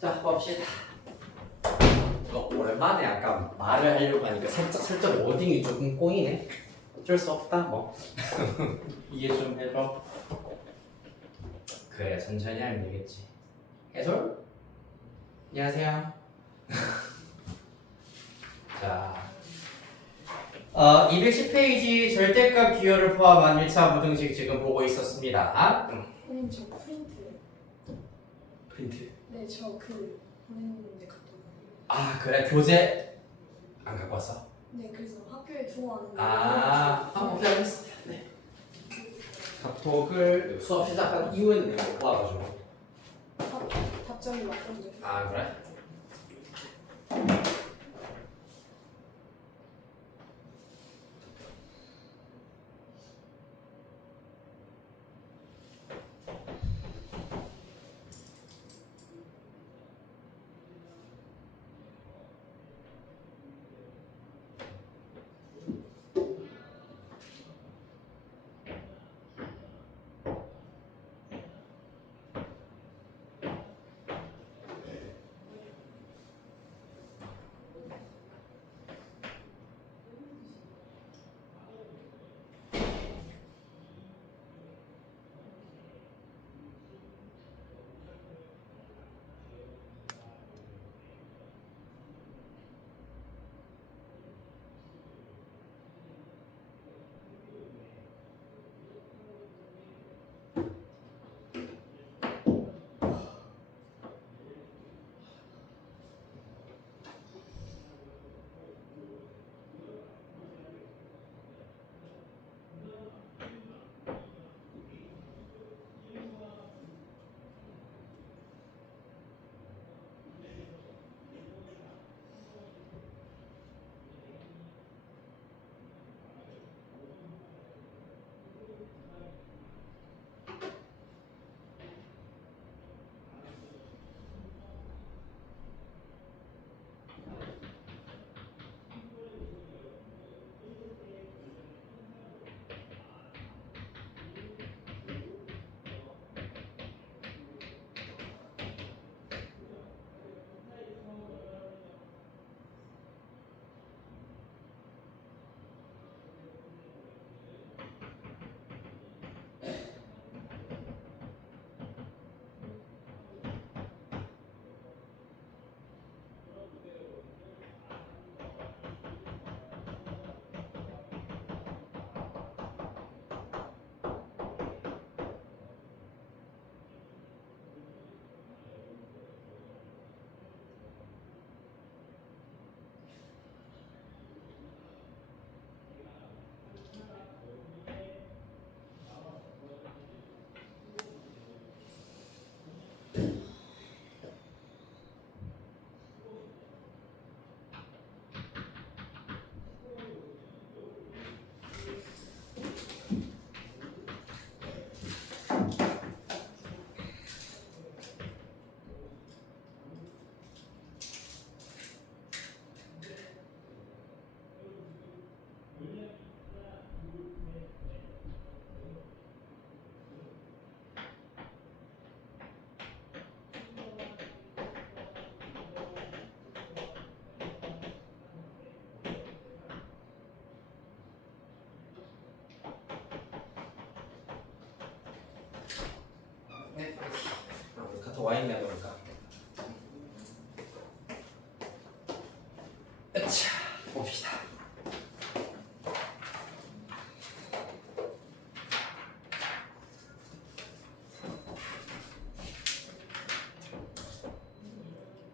자, 봅시다. 오랜만에 약간 말을 하려고 하니까 살짝 워딩이 조금 꼬이네. 어쩔 수 없다, 뭐. 이해 좀 해줘. 그래, 천천히 하면 되겠지. 해솔? 안녕하세요. 자, 210페이지 절대값 기호를 포함한 1차 무등식 지금 보고 있었습니다. 선생님 저 프린트. 프린트. 네, 저 그 보냈는데 카톡. 아, 그래, 교재 안 갖고 왔어? 네, 그래서 학교에 두고 왔는데. 한번 기다렸습니다. 네. 카톡을 수업 시작한 이후에는 내가 못 봐가지고. 답장이 왔던데. 아, 그래? 네. 카톡 와 있네 보니까. 자, 봅시다.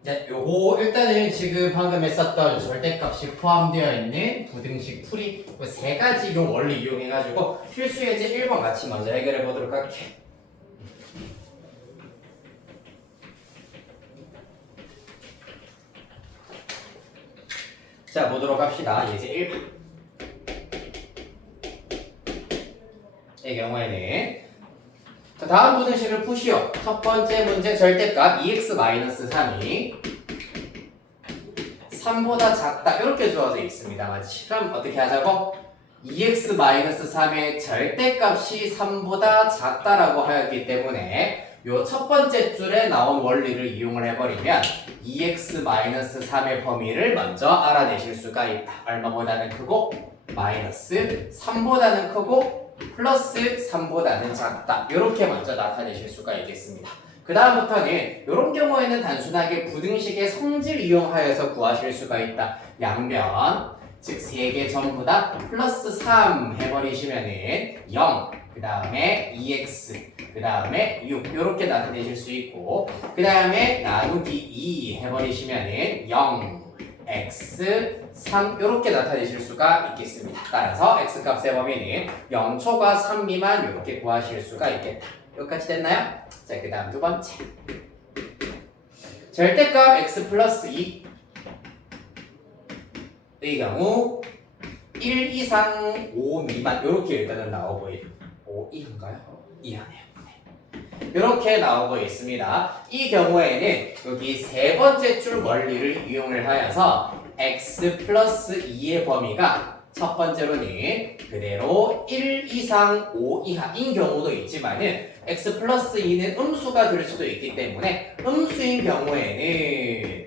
네, 요거 일단은 지금 방금 했었던 절대값이 포함되어 있는 부등식 풀이 세 가지 요 원리 이용해가지고 필수 예제 1번 같이 먼저 해결해 보도록 할게. 자, 보도록 합시다. 예제 1번. 이 경우에는 자, 다음 부등식을 푸시오. 첫 번째 문제 절대값 2x-3이 3보다 작다 이렇게 주어져 있습니다. 맞지? 그럼 어떻게 하자고? 2x-3의 절대값이 3보다 작다라고 하였기 때문에 요 첫 번째 줄에 나온 원리를 이용을 해버리면 2x-3의 범위를 먼저 알아내실 수가 있다. 얼마보다는 크고 마이너스 3보다는 크고 플러스 3보다는 작다. 이렇게 먼저 나타내실 수가 있겠습니다. 그 다음부터는 이런 경우에는 단순하게 부등식의 성질 이용하여서 구하실 수가 있다. 양변 즉 3개 전부 다 플러스 3 해버리시면은 0, 그 다음에 2x, 그 다음에 6 이렇게 나타내실 수 있고, 그 다음에 나누기 2 해버리시면은 0, x, 3 이렇게 나타내실 수가 있겠습니다. 따라서 x 값의 범위는 0초과 3 미만 이렇게 구하실 수가 있겠다. 여기까지 됐나요? 자, 그 다음 두 번째 절대값 x 플러스 2 의 경우 1 이상 5 미만 이렇게 일단은 나오고 5 이한가요? 이하네요. 이렇게 나오고 있습니다. 이 경우에는 여기 세 번째 줄 원리를 이용을 하여서 x 플러스 2의 범위가 첫 번째로는 그대로 1 이상 5 이하인 경우도 있지만은 x 플러스 2는 음수가 될 수도 있기 때문에 음수인 경우에는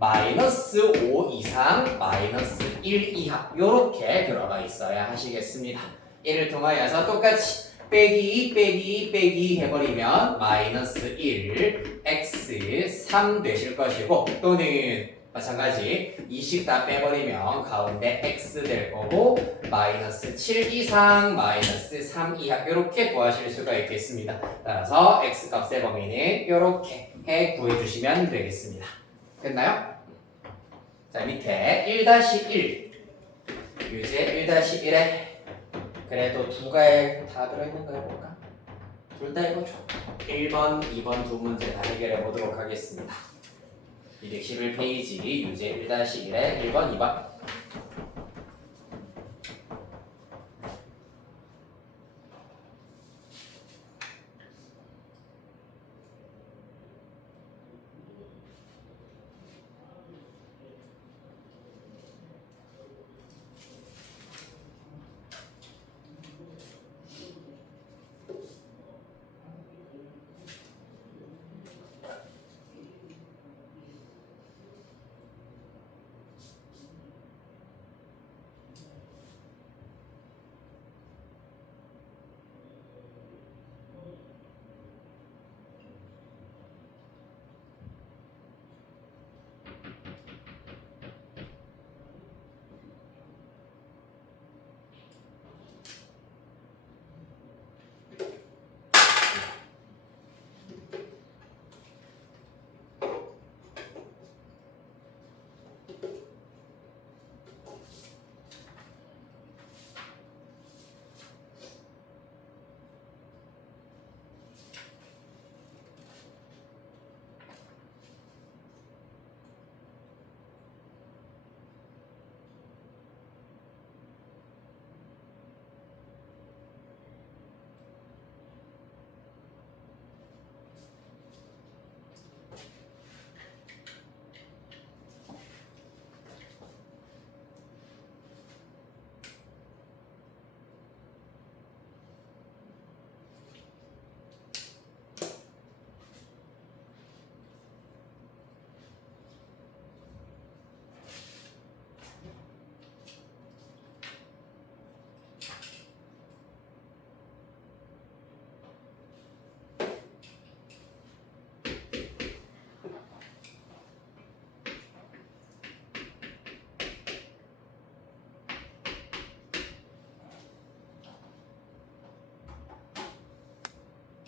마이너스 5 이상 마이너스 1 이하 요렇게 들어가 있어야 하시겠습니다. 이를 통하여서 똑같이 빼기 2 빼기 2 빼기 해버리면 마이너스 1 x 3 되실 것이고, 또는 마찬가지 2씩 다 빼버리면 가운데 x 될 거고 마이너스 7 이상 마이너스 3 이하 이렇게 구하실 수가 있겠습니다. 따라서 x 값의 범위는 이렇게 해 구해주시면 되겠습니다. 됐나요? 자, 밑에 1-1 유제 1-1에 그래도 두 가에 다 들어있는 거 해볼까? 둘 다 해보죠. 1번, 2번 두 문제 다 해결해 보도록 하겠습니다. 211페이지 유제 1-1에 1번, 2번.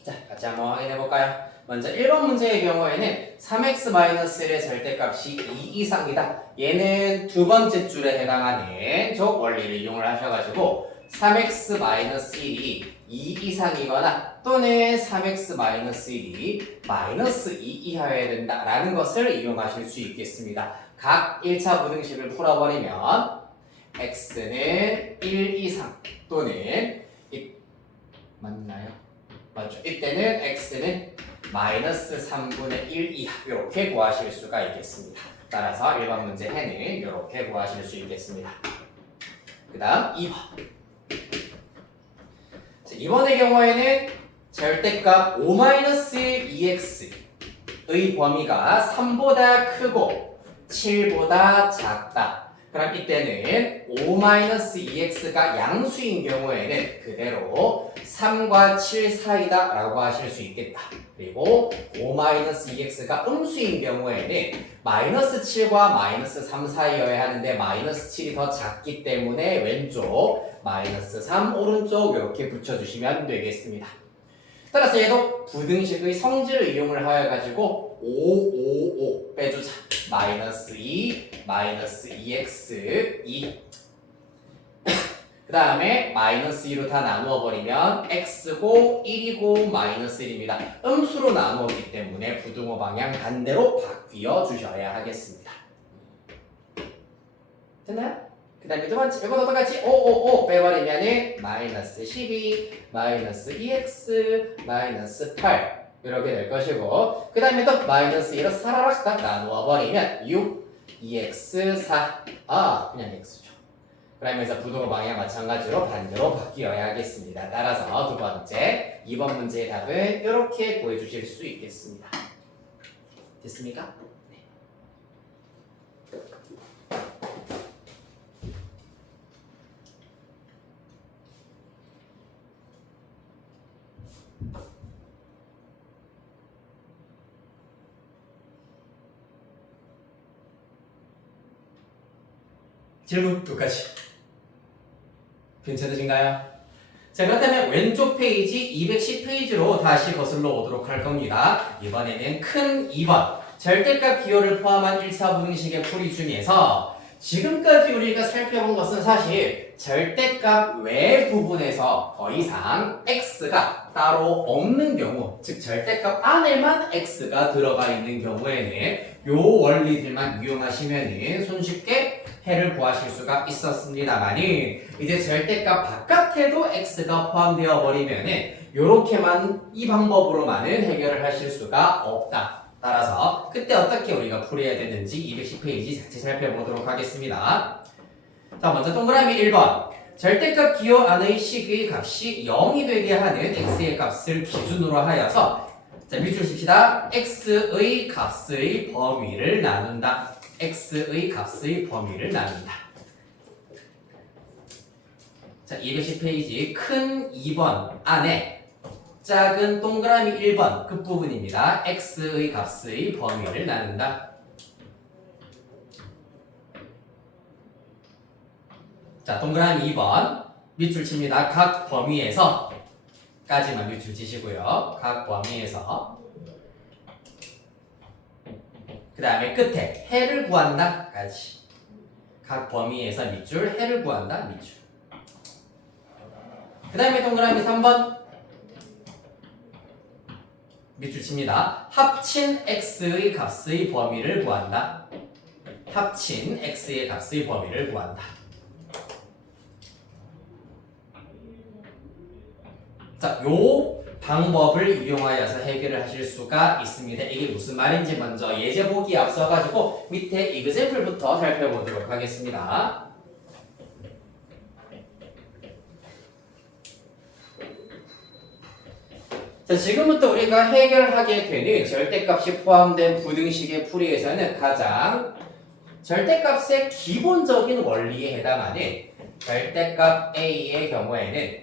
자, 같이 한번 확인해 볼까요? 먼저 1번 문제의 경우에는 3x-1의 절대값이 2 이상이다. 얘는 두 번째 줄에 해당하는 저 원리를 이용을 하셔가지고 3x-1이 2 이상이거나 또는 3x-1이 마이너스 2 이하여야 된다라는 것을 이용하실 수 있겠습니다. 각 1차 부등식을 풀어버리면 x는 1 이상 또는 맞나요? 맞죠. 이때는 x는 마이너스 3분의 1 이하 이렇게 구하실 수가 있겠습니다. 따라서 1번 문제 해는 이렇게 구하실 수 있겠습니다. 그 다음 2번. 자, 2번의 경우에는 절대값 5-2x의 범위가 3보다 크고 7보다 작다. 그럼 이때는 5-2x가 양수인 경우에는 그대로 3과 7 사이다 라고 하실 수 있겠다. 그리고 5-2x가 음수인 경우에는 -7과 -3 사이여야 하는데 -7이 더 작기 때문에 왼쪽 -3 오른쪽 이렇게 붙여주시면 되겠습니다. 따라서 얘도 부등식의 성질을 이용을 하여 가지고 5, 5, 5 빼주자. -2, -2x, 2. 그 다음에 -2로 다 나누어 버리면 x고 1이고 -1입니다. 음수로 나누었기 때문에 부등호 방향 반대로 바뀌어 주셔야 하겠습니다. 됐나요? 그 다음에 두 번째, 이거도 똑같이 5, 5, 5 빼버리면은 -12, -2x, -8 이렇게 될 것이고 그 다음에 또 -1로 사라락 딱 나누어 버리면 6, 2x, 4 그냥 x죠. 그러면서 부등호 방향 마찬가지로 반대로 바뀌어야 하겠습니다. 따라서 두 번째, 2번 문제의 답은 이렇게 구해주실 수 있겠습니다. 됐습니까? 질문 끝까지. 괜찮으신가요? 자, 그렇다면 왼쪽 페이지 210페이지로 다시 거슬러 오도록 할 겁니다. 이번에는 큰 2번 절대값 기호를 포함한 1차 부등식의 풀이 중에서 지금까지 우리가 살펴본 것은 사실 절대값 외 부분에서 더 이상 x가 따로 없는 경우, 즉 절대값 안에만 x가 들어가 있는 경우에는 요 원리들만 이용하시면은 손쉽게 해를 구하실 수가 있었습니다만은 이제 절대값 바깥에도 x가 포함되어 버리면은 요렇게만 이 방법으로만은 해결을 하실 수가 없다. 따라서 그때 어떻게 우리가 풀어야 되는지 210페이지 자체 살펴보도록 하겠습니다. 자, 먼저 동그라미 1번. 절대값 기호 안의 식의 값이 0이 되게 하는 x의 값을 기준으로 하여서 자, 밑줄 칩시다. x의 값의 범위를 나눈다. x의 값의 범위를 나눈다. 자, 210페이지 큰 2번 안에 작은 동그라미 1번 끝부분입니다. x의 값의 범위를 나눈다. 자, 동그라미 2번 밑줄 칩니다. 각 범위에서 까지만 밑줄 치시고요. 각 범위에서 그 다음에 끝에 해를 구한다 까지. 각 범위에서 밑줄 해를 구한다 밑줄. 그 다음에 동그라미 3번 밑줄 칩니다. 합친 x의 값의 범위를 구한다. 합친 x의 값의 범위를 구한다. 자, 요 방법을 이용하여서 해결을 하실 수가 있습니다. 이게 무슨 말인지 먼저 예제 보기에 앞서가지고 밑에 example부터 살펴보도록 하겠습니다. 자, 지금부터 우리가 해결하게 되는 절대값이 포함된 부등식의 풀이에서는 가장 절대값의 기본적인 원리에 해당하는 절대값 a의 경우에는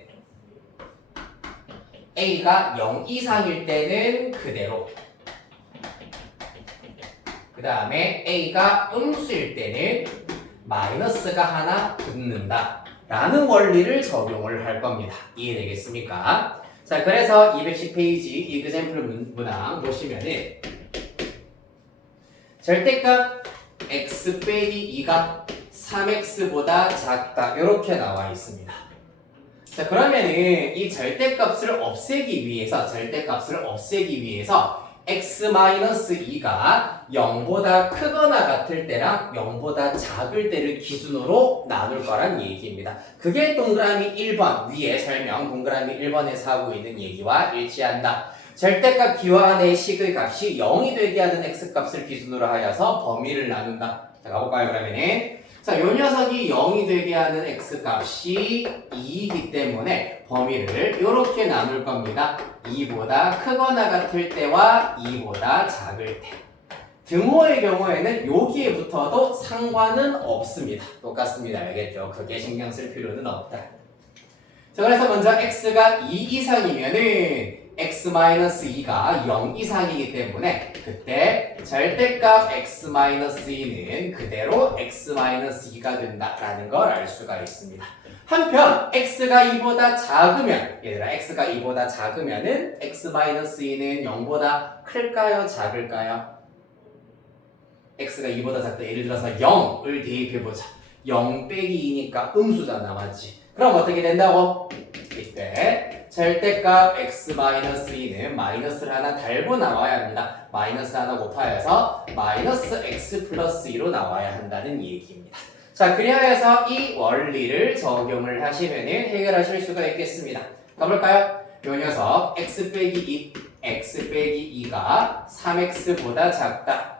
a가 0 이상일 때는 그대로, 그 다음에 a가 음수일 때는 마이너스가 하나 붙는다 라는 원리를 적용을 할 겁니다. 이해되겠습니까? 자, 그래서 210페이지 example 문항 보시면은 절대값 x 빼기 2가 3x보다 작다 이렇게 나와 있습니다. 자, 그러면은 이 절대값을 없애기 위해서 x-2가 0보다 크거나 같을 때랑 0보다 작을 때를 기준으로 나눌 거란 얘기입니다. 그게 동그라미 1번 위에 설명 동그라미 1번에서 하고 있는 얘기와 일치한다. 절대값 기호 안의 식의 값이 0이 되게 하는 x값을 기준으로 하여서 범위를 나눈다. 자, 가볼까요? 그러면은 자, 요 녀석이 0이 되게 하는 x값이 2이기 때문에 범위를 이렇게 나눌 겁니다. 2보다 크거나 같을 때와 2보다 작을 때. 등호의 경우에는 여기에 붙어도 상관은 없습니다. 똑같습니다. 알겠죠? 크게 신경 쓸 필요는 없다. 자, 그래서 먼저 x가 2 이상이면은 x-2가 0 이상이기 때문에 그때 절대값 x-2는 그대로 x-2가 된다라는 걸 알 수가 있습니다. 한편 x가 2보다 작으면 얘들아 x가 2보다 작으면은 x-2는 0보다 클까요? 작을까요? x가 2보다 작다. 예를 들어서 0을 대입해보자. 0 빼기 2니까 음수잖아. 맞지? 그럼 어떻게 된다고? 이때 절대값 x-2는 마이너스를 하나 달고 나와야 합니다. 마이너스 하나 곱하여서 마이너스 x 플러스 2로 나와야 한다는 얘기입니다. 자, 그리하여서 이 원리를 적용을 하시면 해결하실 수가 있겠습니다. 가볼까요? 요 녀석 x 빼기 2가 3x보다 작다.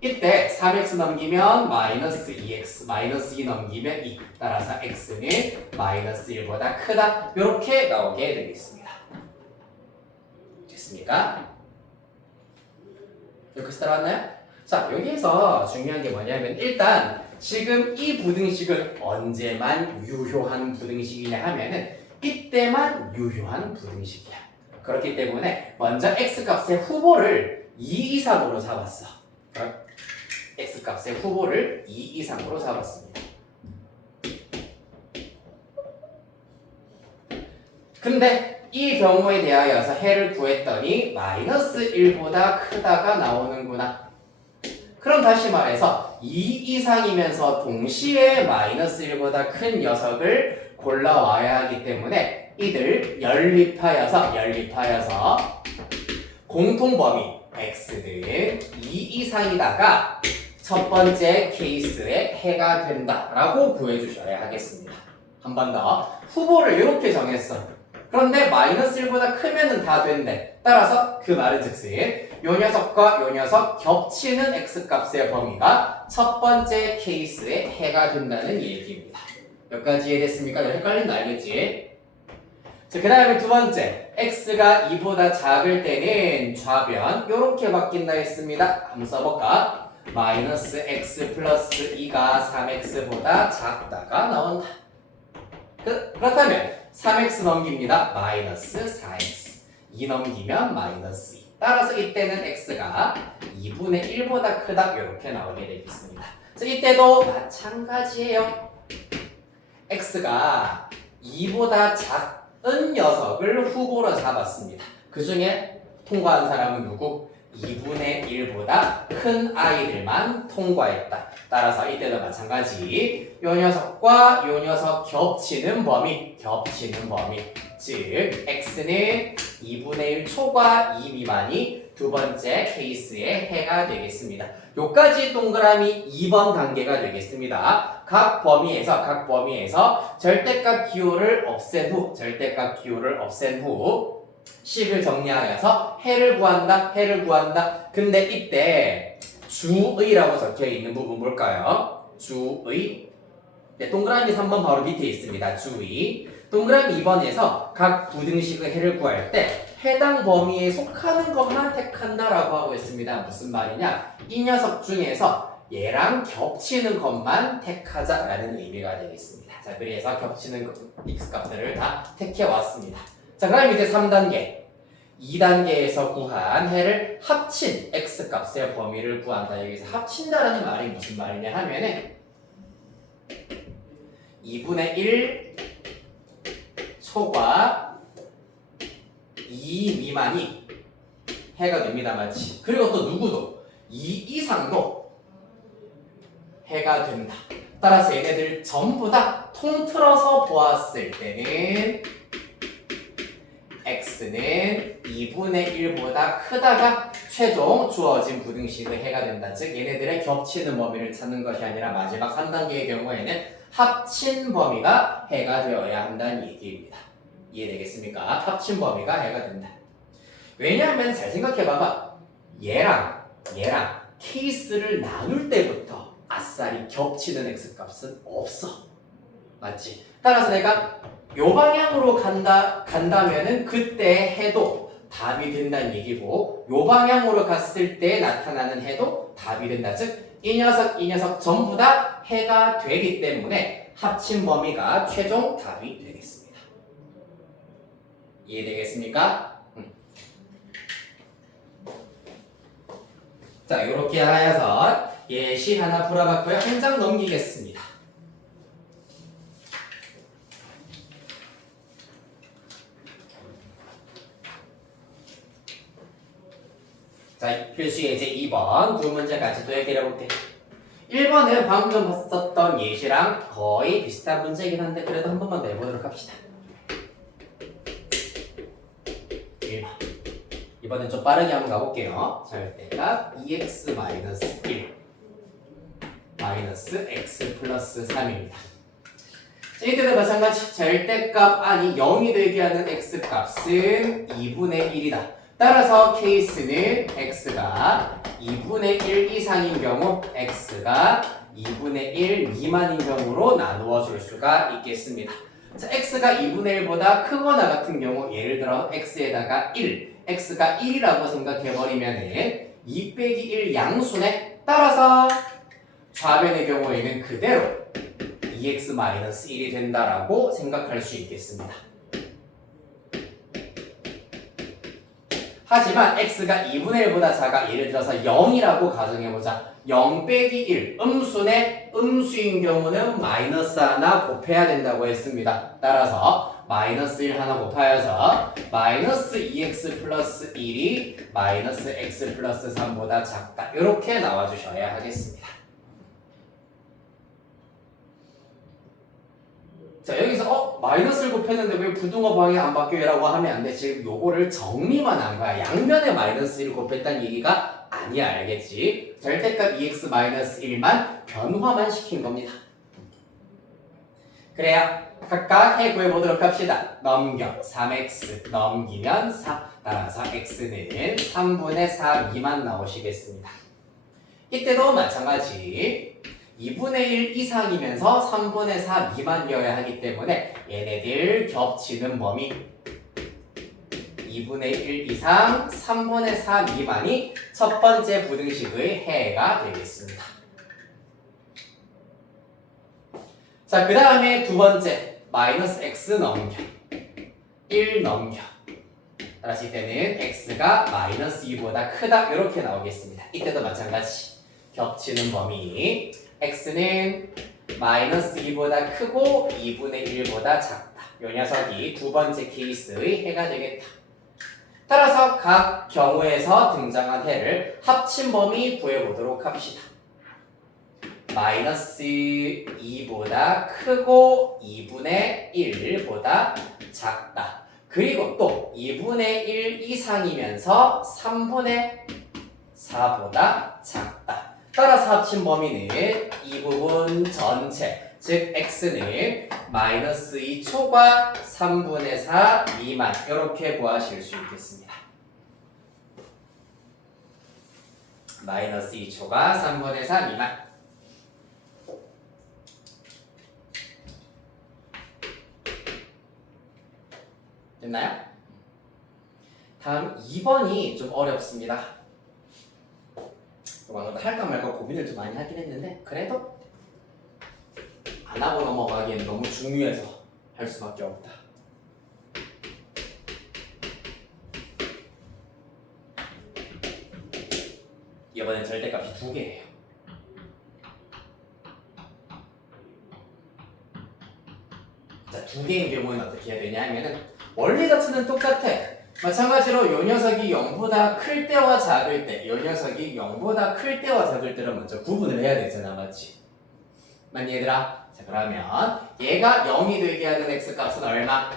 이때 3x 넘기면 마이너스 2x, 마이너스 2 넘기면 2. 따라서 x는 마이너스 1보다 크다. 이렇게 나오게 되겠습니다. 됐습니까? 여기까지 따라왔나요? 자, 여기에서 중요한 게 뭐냐면 일단 지금 이 부등식은 언제만 유효한 부등식이냐 하면은 이때만 유효한 부등식이야. 그렇기 때문에 먼저 x값의 후보를 2 이상으로 잡았어. x값의 후보를 2 이상으로 잡았습니다. 근데 이 경우에 대하여서 해를 구했더니 마이너스 1보다 크다가 나오는구나. 그럼 다시 말해서 2 이상이면서 동시에 마이너스 1보다 큰 녀석을 골라와야 하기 때문에 이들 연립하여서 공통범위 x는 2 이상이다가 첫 번째 케이스에 해가 된다라고 구해주셔야 하겠습니다. 한 번 더. 후보를 이렇게 정했어. 그런데 마이너스 1보다 크면은 다 된대. 따라서 그 말은 즉슨 요 녀석과 요 녀석 겹치는 x값의 범위가 첫 번째 케이스에 해가 된다는 얘기입니다. 여기까지 이해됐습니까? 헷갈린다 알겠지? 자, 그 다음에 두 번째, x가 2보다 작을 때는 좌변 이렇게 바뀐다 했습니다. 한번 써볼까? 마이너스 x 플러스 2가 3x보다 작다가 나온다. 그렇다면 3x 넘깁니다. 마이너스 4x. 2 넘기면 마이너스 2. 따라서 이때는 x가 2분의 1보다 크다 이렇게 나오게 되겠습니다. 자, 이때도 마찬가지예요. x가 2보다 작은 녀석을 후보로 잡았습니다. 그 중에 통과한 사람은 누구? 2분의 1보다 큰 아이들만 통과했다. 따라서 이때도 마찬가지 요 녀석과 요 녀석 겹치는 범위 즉 x는 2분의 1 초과 2 미만이 두 번째 케이스의 해가 되겠습니다. 요까지 동그라미 2번 단계가 되겠습니다. 각 범위에서 절대값 기호를 없앤 후 식을 정리하여서 해를 구한다. 근데 이때 주의라고 적혀 있는 부분 뭘까요? 주의. 네, 동그라미 3번 바로 밑에 있습니다. 주의. 동그라미 2번에서 각 부등식의 해를 구할 때 해당 범위에 속하는 것만 택한다라고 하고 있습니다. 무슨 말이냐? 이 녀석 중에서 얘랑 겹치는 것만 택하자라는 의미가 되겠습니다. 자, 그래서 겹치는 x값들을 다 택해 왔습니다. 자, 그럼 이제 3단계. 2단계에서 구한 해를 합친 x값의 범위를 구한다. 여기서 합친다라는 말이 무슨 말이냐 하면은 2분의 1 초과 2 미만이 해가 됩니다. 맞지? 그리고 또 누구도 2 이상도 해가 된다. 따라서 얘네들 전부 다 통틀어서 보았을 때는 x는 2분의 1보다 크다가 최종 주어진 부등식의 해가 된다. 즉 얘네들의 겹치는 범위를 찾는 것이 아니라 마지막 3단계의 경우에는 합친 범위가 해가 되어야 한다는 얘기입니다. 이해되겠습니까? 합친 범위가 해가 된다. 왜냐하면 잘 생각해봐봐. 얘랑 케이스를 나눌 때부터 아싸리 겹치는 x값은 없어. 맞지? 따라서 내가 요 방향으로 간다면은 그때 해도 답이 된다는 얘기고 요 방향으로 갔을 때 나타나는 해도 답이 된다. 즉 이 녀석 전부 다 해가 되기 때문에 합친 범위가 최종 답이 되겠습니다. 이해되겠습니까? 자, 이렇게 하여서 예시 하나 풀어봤고요. 한 장 넘기겠습니다. 자, 필수 예제 2번 두 문제 같이 또 해결해 볼게요. 1번은 방금 봤었던 예시랑 거의 비슷한 문제이긴 한데 그래도 한 번만 더 해보도록 합시다. 1번. 이번엔 좀 빠르게 한번 가볼게요. 절대값 2x-1 마이너스 x 플러스 3입니다. 이때도 마찬가지 절대값 아니 0이 되게 하는 x값은 2분의 1이다. 따라서 케이스는 x가 2분의 1 이상인 경우 x가 2분의 1 미만인 경우로 나누어 줄 수가 있겠습니다. 자, x가 2분의 1보다 크거나 같은 경우 예를 들어 x에다가 1 x가 1이라고 생각해버리면은 2 빼기 1 양수네. 따라서 좌변의 경우에는 그대로 2x-1이 된다라고 생각할 수 있겠습니다. 하지만 x가 2분의 1보다 작아 예를 들어서 0이라고 가정해보자. 0 빼기 1 음수네. 음수인 경우는 마이너스 하나 곱해야 된다고 했습니다. 따라서 마이너스 1 하나 곱하여서 마이너스 2x 플러스 1이 마이너스 x 플러스 3보다 작다. 이렇게 나와주셔야 하겠습니다. 자, 여기서 마이너스를 곱했는데 왜 부등호 방향 안 바뀌어요? 라고 하면 안 돼. 지금 요거를 정리만 한 거야. 양면에 마이너스 1을 곱했다는 얘기가 아니야. 알겠지? 절대값 2x-1만 변화만 시킨 겁니다. 그래야 각각 해 구해보도록 합시다. 넘겨 3x 넘기면 4. 따라서 x는 3분의 4 미만 나오시겠습니다. 이때도 마찬가지 2분의 1 이상이면서 3분의 4 미만이어야 하기 때문에 얘네들 겹치는 범위 2분의 1 이상 3분의 4 미만이 첫 번째 부등식의 해가 되겠습니다. 자, 그 다음에 두 번째 마이너스 x 넘겨 1 넘겨 따라서 이때는 x가 마이너스 2보다 크다 이렇게 나오겠습니다. 이때도 마찬가지 겹치는 범위 x는 마이너스 2보다 크고 2분의 1보다 작다. 이 녀석이 두 번째 케이스의 해가 되겠다. 따라서 각 경우에서 등장한 해를 합친 범위 구해보도록 합시다. 마이너스 2보다 크고 2분의 1보다 작다. 그리고 또 2분의 1 이상이면서 3분의 4보다 작다. 따라서 합친 범위는 이 부분 전체, 즉 x는 마이너스 2초과 3분의 4 미만 이렇게 구하실 수 있겠습니다. 마이너스 2초과 3분의 4 미만. 됐나요? 다음 2번이 좀 어렵습니다. 할까 말까 고민을 좀 많이 하긴 했는데 그래도 안 하고 넘어가기엔 너무 중요해서 할 수밖에 없다. 이번엔 절대값이 두 개예요. 자, 두 개인 경우에는 어떻게 해야 되냐 하면은 원리 자체는 똑같아. 마찬가지로 요 녀석이 0보다 클 때와 작을 때, 요 녀석이 0보다 클 때와 작을 때를 먼저 구분을 해야 되잖아, 맞지? 맞니 얘들아? 자, 그러면 얘가 0이 되게 하는 x값은 얼마?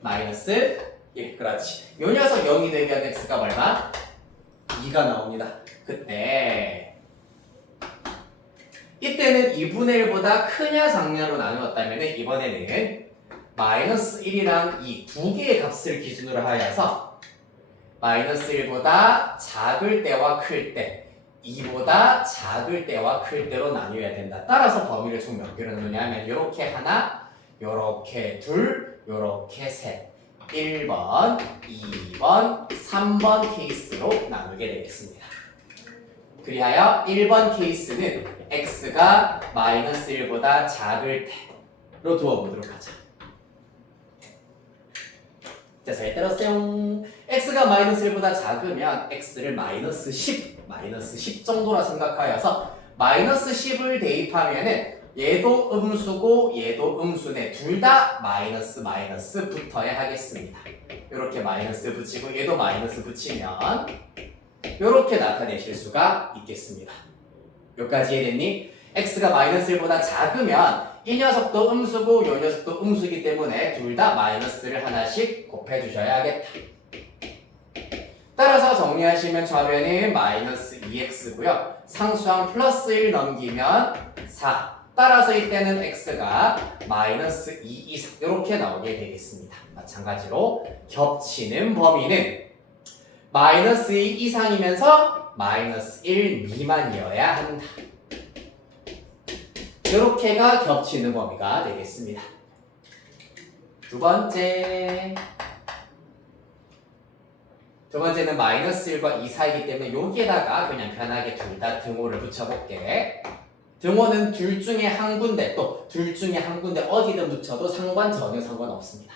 마이너스 1, 그렇지. 요 녀석 0이 되게 하는 x값 얼마? 2가 나옵니다. 그때 이때는 2분의 1보다 크냐 작냐로 나누었다면 이번에는 마이너스 1이랑 2 두 개의 값을 기준으로 하여서 마이너스 1보다 작을 때와 클 때 2보다 작을 때와 클 때로 나뉘어야 된다. 따라서 범위를 총 몇 개로 나누냐면 이렇게 하나, 요렇게 둘, 요렇게 셋. 1번, 2번, 3번 케이스로 나누게 되겠습니다. 그리하여 1번 케이스는 x가 마이너스 1보다 작을 때로 두어보도록 하자. 자, 잘 들었어요. x가 마이너스 1보다 작으면 x를 마이너스 10 정도라 생각하여서 마이너스 10을 대입하면은 얘도 음수고 얘도 음수네. 둘 다 마이너스 붙어야 하겠습니다. 이렇게 마이너스 붙이고 얘도 마이너스 붙이면 이렇게 나타내실 수가 있겠습니다. 여기까지 이해됐니? x가 마이너스 1보다 작으면 이 녀석도 음수고 이 녀석도 음수이기 때문에 둘 다 마이너스를 하나씩 곱해주셔야겠다. 따라서 정리하시면 좌변은 마이너스 2x고요. 상수항 플러스 1 넘기면 4. 따라서 이때는 x가 마이너스 2 이상 이렇게 나오게 되겠습니다. 마찬가지로 겹치는 범위는 마이너스 2 이상이면서 마이너스 1 미만이어야 한다. 이렇게가 겹치는 범위가 되겠습니다. 두 번째는 마이너스 1과 2 사이이기 때문에 여기에다가 그냥 편하게 둘 다 등호를 붙여볼게. 등호는 둘 중에 한 군데, 또 둘 중에 한 군데 어디든 붙여도 전혀 상관없습니다.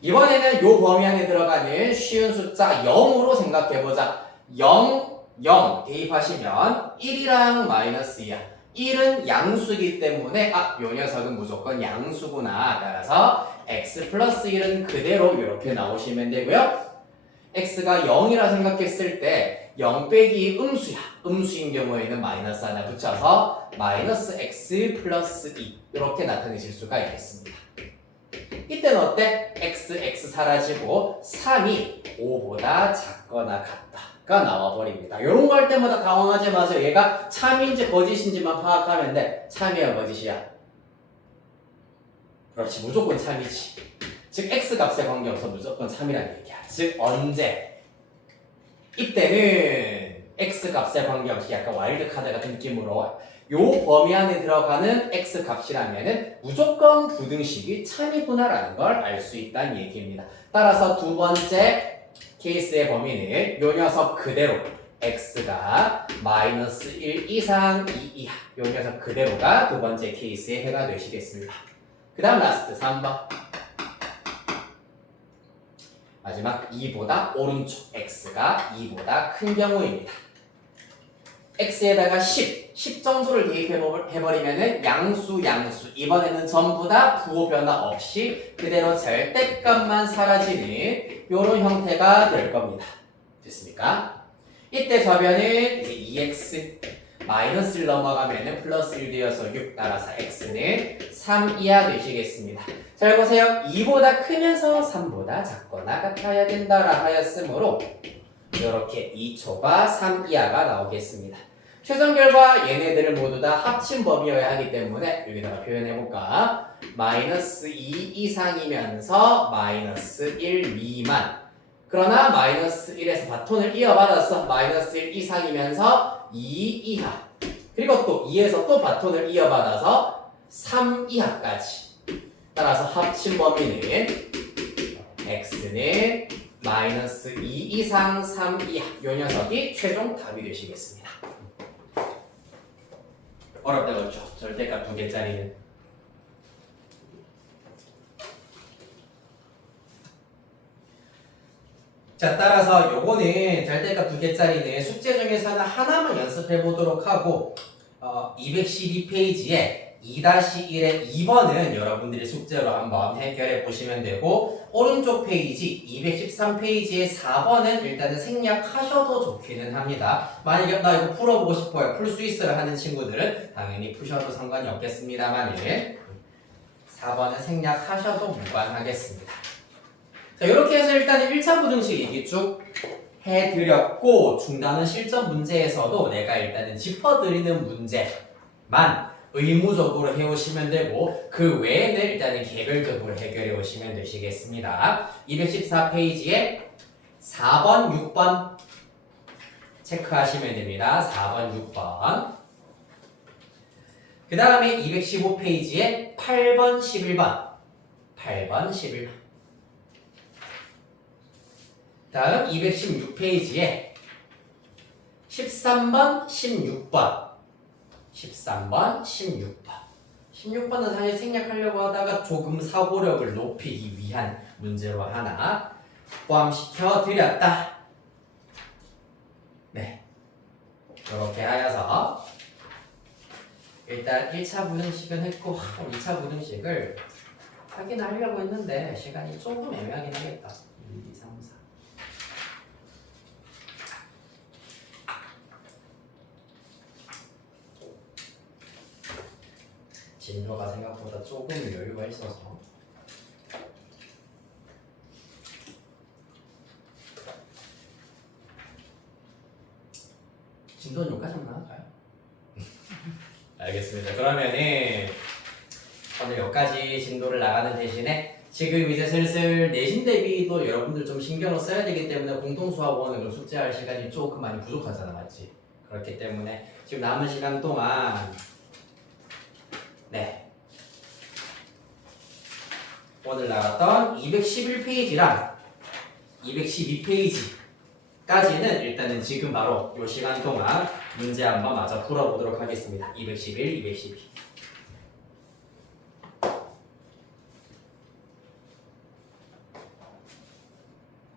이번에는 요 범위 안에 들어가는 쉬운 숫자 0으로 생각해보자. 0 대입하시면 1이랑 마이너스 2야. 1은 양수이기 때문에 요 녀석은 무조건 양수구나. 따라서 x 플러스 1은 그대로 이렇게 나오시면 되고요. x가 0이라 생각했을 때 0 빼기 음수야. 음수인 경우에는 마이너스 하나 붙여서 마이너스 x 플러스 2 이렇게 나타내실 수가 있겠습니다. 이때는 어때? x 사라지고 3이 5보다 작거나 같다가 나와버립니다. 이런 거 할 때마다 당황하지 마세요. 얘가 참인지 거짓인지만 파악하면 돼. 참이야 거짓이야? 그렇지, 무조건 참이지. 즉 x 값에 관계없어 무조건 참이라는 얘기야. 즉 언제? 이때는 x 값에 관계없이 약간 와일드카드 같은 느낌으로 요 범위 안에 들어가는 x 값이라면은 무조건 부등식이 참이구나라는 걸 알 수 있다는 얘기입니다. 따라서 두 번째 케이스의 범위는 요 녀석 그대로 x가 마이너스 1 이상 2 이하 요 녀석 그대로가 두 번째 케이스의 해가 되시겠습니다. 그 다음 라스트 3번 마지막 2보다 오른쪽 x가 2보다 큰 경우입니다. x에다가 10 정도를 대입해버리면은 양수 이번에는 전부 다 부호 변화 없이 그대로 절대값만 사라지는 요런 형태가 될 겁니다. 됐습니까? 이때 좌변은 이제 2x 마이너스 1 넘어가면은 플러스 1 되어서 6 따라서 x는 3 이하 되시겠습니다. 잘 보세요. 2보다 크면서 3보다 작거나 같아야 된다라 하였으므로 이렇게 2초가 3 이하가 나오겠습니다. 최종 결과 얘네들을 모두 다 합친 범위여야 하기 때문에 여기다가 표현해볼까? 마이너스 2 이상이면서 마이너스 1 미만. 그러나 마이너스 1에서 바톤을 이어받았어. 마이너스 1 이상이면서 2 이하. 그리고 또 2에서 또 바톤을 이어받아서 3 이하까지. 따라서 합친 범위는 x는 마이너스 2 이상 3 이하. 요 녀석이 최종 답이 되시겠습니다. 어렵다 그렇죠? 절대값 2개짜리는. 자, 따라서 요거는 절대값 2개짜리는 숙제 중에서는 하나만 연습해 보도록 하고 212페이지에 2-1의 2번은 여러분들이 숙제로 한번 해결해 보시면 되고 오른쪽 페이지 213페이지의 4번은 일단은 생략하셔도 좋기는 합니다. 만약에 나 이거 풀어보고 싶어요. 풀 수 있어요 하는 친구들은 당연히 푸셔도 상관이 없겠습니다만 4번은 생략하셔도 무관하겠습니다. 자, 이렇게 해서 일단은 1차 부등식 얘기 쭉 해드렸고 중단은 실전 문제에서도 내가 일단은 짚어드리는 문제만 의무적으로 해오시면 되고 그 외에는 일단은 개별적으로 해결해 오시면 되시겠습니다. 214페이지에 4번, 6번 체크하시면 됩니다. 4번, 6번. 그 다음에 215페이지에 8번, 11번. 8번, 11번. 다음 216페이지에 13번, 16번. 13번, 16번. 16번은 사실 생략하려고 하다가 조금 사고력을 높이기 위한 문제로 하나 포함시켜 드렸다. 네. 이렇게 하여서 일단 1차 부등식은 했고 2차 부등식을 확인하려고 했는데 시간이 조금 애매하긴 하겠다. 1, 2, 3, 4. 진도가 생각보다 조금 여유가 있어서 진도는 여기까지만 나갈까요? 알겠습니다. 그러면은 오늘 여기까지 진도를 나가는 대신에 지금 이제 슬슬 내신 대비도 여러분들 좀 신경을 써야 되기 때문에 공통수학원을 숙제할 시간이 조금 많이 부족하잖아, 맞지? 그렇기 때문에 지금 남은 시간 동안 네 오늘 나갔던 211페이지랑 212페이지까지는 일단은 지금 바로 이 시간 동안 문제 한번 마저 풀어보도록 하겠습니다. 211, 212